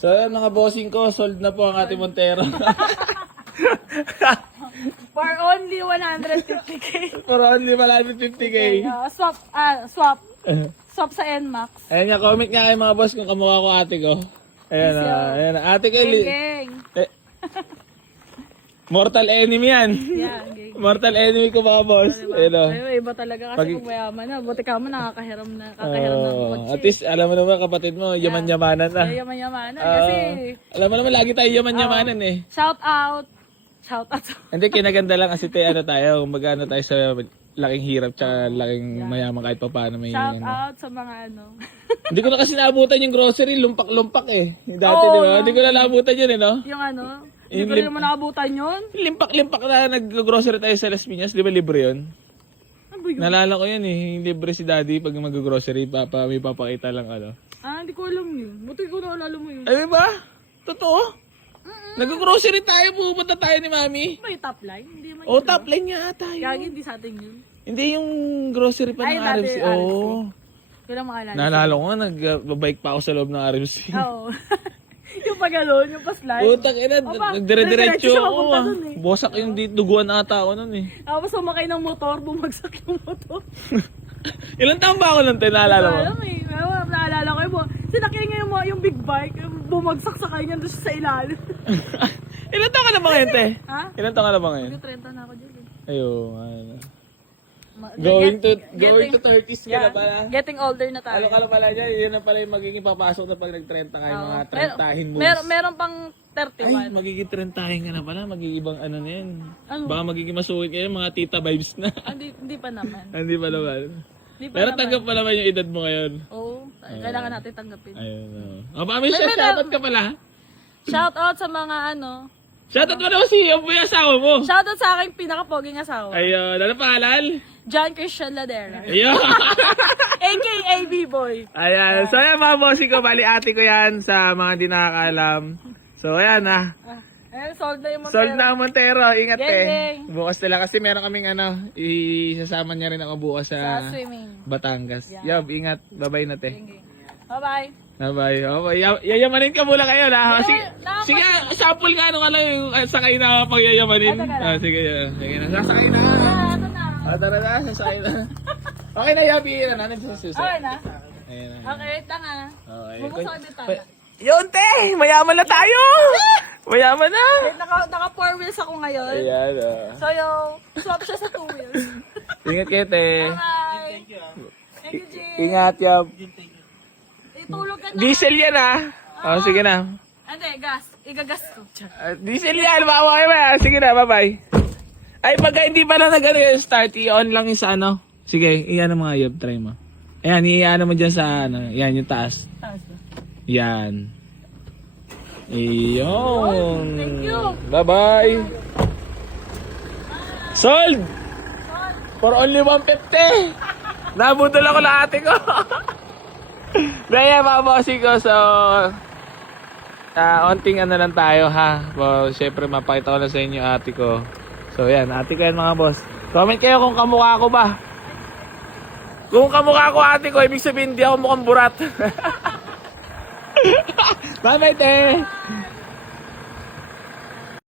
So yan mga bossing ko, sold na po ang ating Montero. For only 150k. For only 150k. Swap sa NMAX. Ayan nga, comment nga kayo mga boss kung kamukha ko ate ko. Ayan na, ayan na. Ate ko, Geng. mortal enemy yan. Yan, geng. Mortal enemy ko mga boss. Ayan o. Ay, iba talaga kasi kung mayaman na. Buti ka mo nakakahiram ng kotse. At least, alam mo naman kapatid mo, yaman-yamanan na. Ay, yaman-yamanan. Kasi, Alam mo naman, lagi tayo yaman-yamanan eh. shout out. Shout out. Hindi, kinaganda lang kasi tayo, magano tayo sa laking hirap tsaka laking mayaman kahit pa paano may Shout out sa mga Hindi ko na kasi naabutan yung grocery, lumpak-lumpak eh. Dati, di ba? Hindi ko na naabutan yun eh, no? Yung hindi ko rin naman nakabutan yun. Limpak-limpak na nag-grocery tayo sa Las Piñas, di ba libre yun? Ano ba yun? Nalala ko yun eh, yung libre si daddy pag mag-grocery, may papakita lang Hindi ko alam yun. Buti ko naalala mo yun. Ay, ba? Totoo? Nag-grocery tayo, pupunta tayo ni mami. May top line? Hindi man O, top line nga tayo. Gagi, hindi sa atin yun. Hindi yung grocery pa Ay, ng dati, RMC. RMC. Oo. Kailang maalala. Naalala ko nga, nag-bike pa ako sa loob ng RMC. Oo. Yung pa gano'n, yung pa slide. Putang ina, nagdire-diretso siya ako. papunta dun eh. Bosak yung duguan ata ako nun eh. Tapos sumakay ng motor, bumagsak yung motor. Ilan taon ba ako nun, naalala mo? Alam eh, naalala ko yung sinakay nga yung big bike, yung bumagsak sa kanya doon sa ilalim. Ilan taon ka na ba ngayon, te? Ha? Ilan taon ka na ba ngayon? 30 na ako dyan eh. Ayun, ano. Going to 30s ka na pala. Getting older na tayo. Ano ka na pala dyan, yun na pala yung magiging papasok na pag nag-30 kayo, mga 30 moves. Meron pang Ay, 31. magiging 30 ka na pala, magiging ano na yan. Ano? Baka magiging masukit kayo, mga tita vibes na. Hindi pa naman. Hindi pa naman. Hindi pa Pero naman. tanggap pa naman yung edad mo ngayon. Oo, kailangan natin tanggapin. Ayun. O, baka may shoutout ka pala. Shout out sa mga Shoutout mo naman si yung asawa mo. shout out sa aking pinaka-poging asawa. Ayun, ano pangalan? John Christian Ladera. Ayun. AKA B-Boy. Ayan. So, ayan mga bossing ko, bali ate ko yan sa mga hindi nakakaalam. So, ayan Ayun, sold na yung Montero. Sold na ang Montero. Ingat Geng, eh. geng. Bukas nila kasi meron kaming isasama niya rin ako bukas Sa sa swimming. Batangas. Yeah. Yob, ingat. Bye-bye na te. Bye-bye. Bye-bye. Okay, yayamanin ka muna kayo na. Sige, dapat. sige, sample nga ano ka lang yung sakay na pagyayamanin. Sige, sige na. Sasakay na. Ito na. Tara na, sasakay na. Okay na, yabi na. Ano sa susunod? Okay na? Ayan na. Okay, wait lang ah. Okay. Bubuksan ko din tayo. Yun, te! Mayaman na tayo! Mayaman na! Wait, naka 4 wheels ako ngayon. Ayan, So yung swap siya sa 2 wheels. Ingat kayo, te. Bye. Thank you. Thank you, Jim. Ingat, Yab. Itulog ka na. Diesel yan, ah. Oh, sige na. Hindi, gas. Igagas ko. Diesel yan, bawa kayo ba? Sige na, bye-bye. Ay, pagka hindi pa lang nag-start, i-on lang yung sa ano. Sige, iyan mo nga, Yab. Try mo. Ayan, iyan mo dyan sa ano. Yan, yung taas. Taas ba? Yan. Iyon. Thank you. Bye-bye. Sold! For only 150. Nabudol ako na ate ko. Kaya mga bossing ko, so onting ano lang tayo ha. Well, syempre mapakita ko lang sa inyo ate ko. So yan, ate ko yan mga boss. Comment kayo kung kamukha ko ba. Kung kamukha ko ate ko, ibig sabihin hindi ako mukhang burat. Bye bye te!